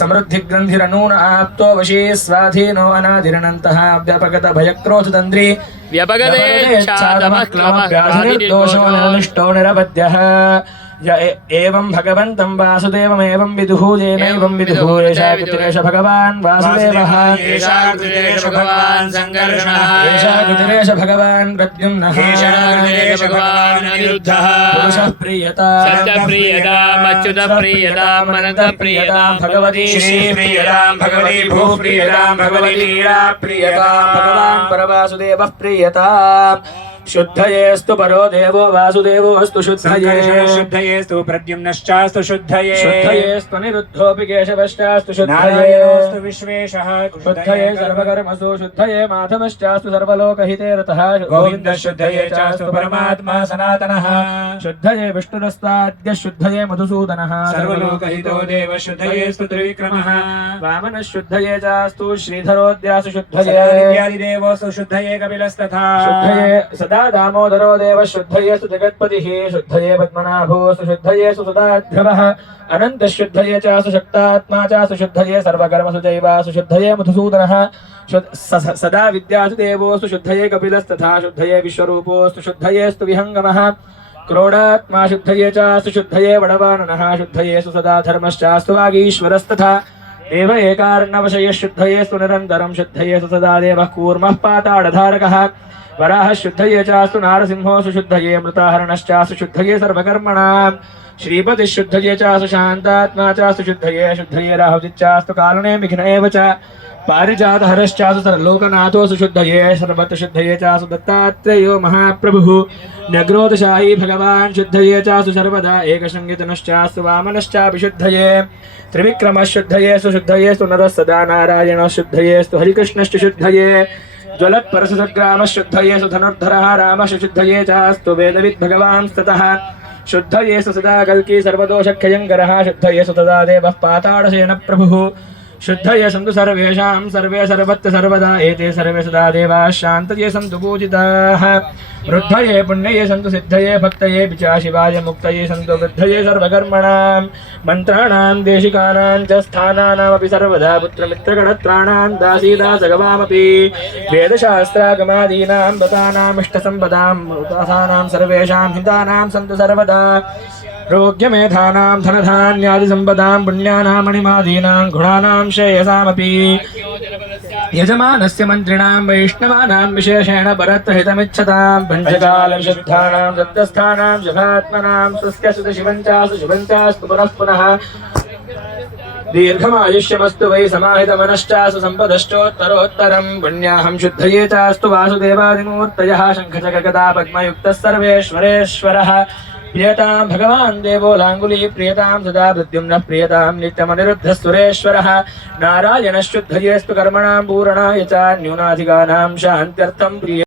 समृद्धि ग्रंथिरनून आप्तो वशी स्वाधीनो अनादिरनन्तः व्यापगत भयक्रोध तंद्री व्यपगते छादमः क्लमः दोषो निष्टो निरपद्यः एवं भगवन्तं वासुदेवमेवं विदुः येनैवं विदुः एषा कृतिरेष भगवान् वासुदेवः एषा कृतिरेष भगवान् संकर्षणः एषा कृतिरेष भगवान् प्रद्युम्नः एषा कृतिरेष भगवान् अनिरुद्धः पुरुषः प्रीयता सत्यप्रियताम् अच्युतप्रियताम् अनन्तप्रियताम् भगवती श्रीप्रियताम् भगवती भूप्रियताम् भगवती लीलाप्रियताम् भगवान् परवासुदेवः प्रीयताम् शुद्धयेस्तु परो देवो वासुदेवोऽस्तु शुद्धये शुद्धयेस्तु प्रद्युम्नश्चास्तु शुद्धये शुद्धयेस्तु निरुद्धोऽपि केशवश्चास्तु शुद्धये नारायणोऽस्तु विश्वेशः शुद्धये सर्वकर्मसु शुद्धये माधवश्चास्तु सर्वलोकहिते रतः गोविन्दः शुद्धये चास्तु परमात्मा सनातनः शुद्धये विष्णुरस्ताद्य शुद्धये मधुसूदनः सर्वलोकहितो देव शुद्धयेस्तु त्रिविक्रमः वामनः शुद्धये चास्तु श्रीधरोऽद्यासु शुद्धये देवोऽस्तु शुद्धये कपिलस्तथा शुद्धये सदा दामोदरो देव शुद्धयेस्तु जगत्पतिः शुद्धये पद्मनाभोऽस्तु शुद्धयेस्तु सदाध्रवः अनन्तः शुद्धये चास्तु शक्तात्मा चास्तु शुद्धये सर्वकर्मसु चैवास्तु शुद्धये मधुसूदनः सदा विद्यासु देवोऽस्तु शुद्धये कपिलस्तथा शुद्धये विश्वरूपोऽस्तु शुद्धयेस्तु विहङ्गमः क्रोडात्मा शुद्धये चास्तु शुद्धये वडवाननः शुद्धयेस्तु सदा धर्मश्चास्तु वागीश्वरस्तथा देव एकार्णवशयः शुद्धयेस्तु निरन्तरं शुद्धयेस्तु सदा देवः कूर्मः पाताडधारकः वराह शुद्धये चास्तु नारसिंहोऽस्तु शुद्धये मृताहरणश्चास्तु शुद्धये सर्वकर्मणां श्रीपतिः शुद्धये चास्तु शान्तात्मा चास्तु शुद्धये शुद्धये राहुजिच्चास्तु कालने विघ्न एव च पारिजातहरश्चास्तु सर्वलोकनाथोऽस्तु शुद्धये सर्वत्र शुद्धये चास्तु दत्तात्रेयो महाप्रभुः न्यग्रोधशायी भगवान् शुद्धये चास्तु सर्वदा एकशङ्गितनश्चास्तु वामनश्चापि शुद्धये त्रिविक्रमः शुद्धयेस्तु शुद्धयेस्तु नरः सदा नारायणः शुद्धयेस्तु हरिकृष्णश्च शुद्धये ज्वलत्परशुसग्रामः शुद्धयेस्तु धनुर्धरः रामः शुद्धये चास्तु वेदविद् भगवान् स्ततः शुद्धयेस्तु सदा कल्की सर्वदोषक्षयङ्करः शुद्धयेस्तु तदा देवः पाताळसेन प्रभुः शुद्धये सन्तु सर्वेषां सर्वे सर्वत्र सर्वदा एते सर्वे सदा देवाः शान्तये सन्तु पूजिताः वृद्धये पुण्यये सन्तु सिद्धये भक्तये पिचा शिवाय मुक्तये सन्तु वृद्धये सर्वकर्मणां मन्त्राणां देशिकानां च स्थानानामपि सर्वदा पुत्रमित्रगणत्राणां दासीदासगवामपि वेदशास्त्रागमादीनां व्रतानां इष्टसम्पदां दासानां सर्वेषां हितानां सन्तु सर्वदा रोग्यमेधानां धनधान्यादिसम्पदां पुण्यानां मणिमादीनां गुणानां श्रेयसामपि यजमानस्य मन्त्रिणां वैष्णवानां विशेषेण परत्रहितमिच्छतां पञ्चकालविशुद्धानां दत्तस्थानां शुभात्मनां स्वस्य सुतशिवञ्चास्तु शिवञ्चास्तु पुनः पुनः दीर्घमायुष्यमस्तु वै समाहितमनश्चास्तु सम्पदश्चोत्तरोत्तरं पुण्याहं शुद्धये चास्तु वासुदेवादिमूर्तयः शङ्खचक्रगदा पद्मयुक्तः सर्वेश्वरेश्वरः प्रियतां भगवान् देवो लाङ्गुली प्रियतां सदा प्रद्युम्नः प्रियतां नित्यमनिरुद्धः सुरेश्वरः नारायणः शुद्धयेस्तु कर्मणां पूरणाय च न्यूनाधिकानां शान्त्यर्थं प्रिय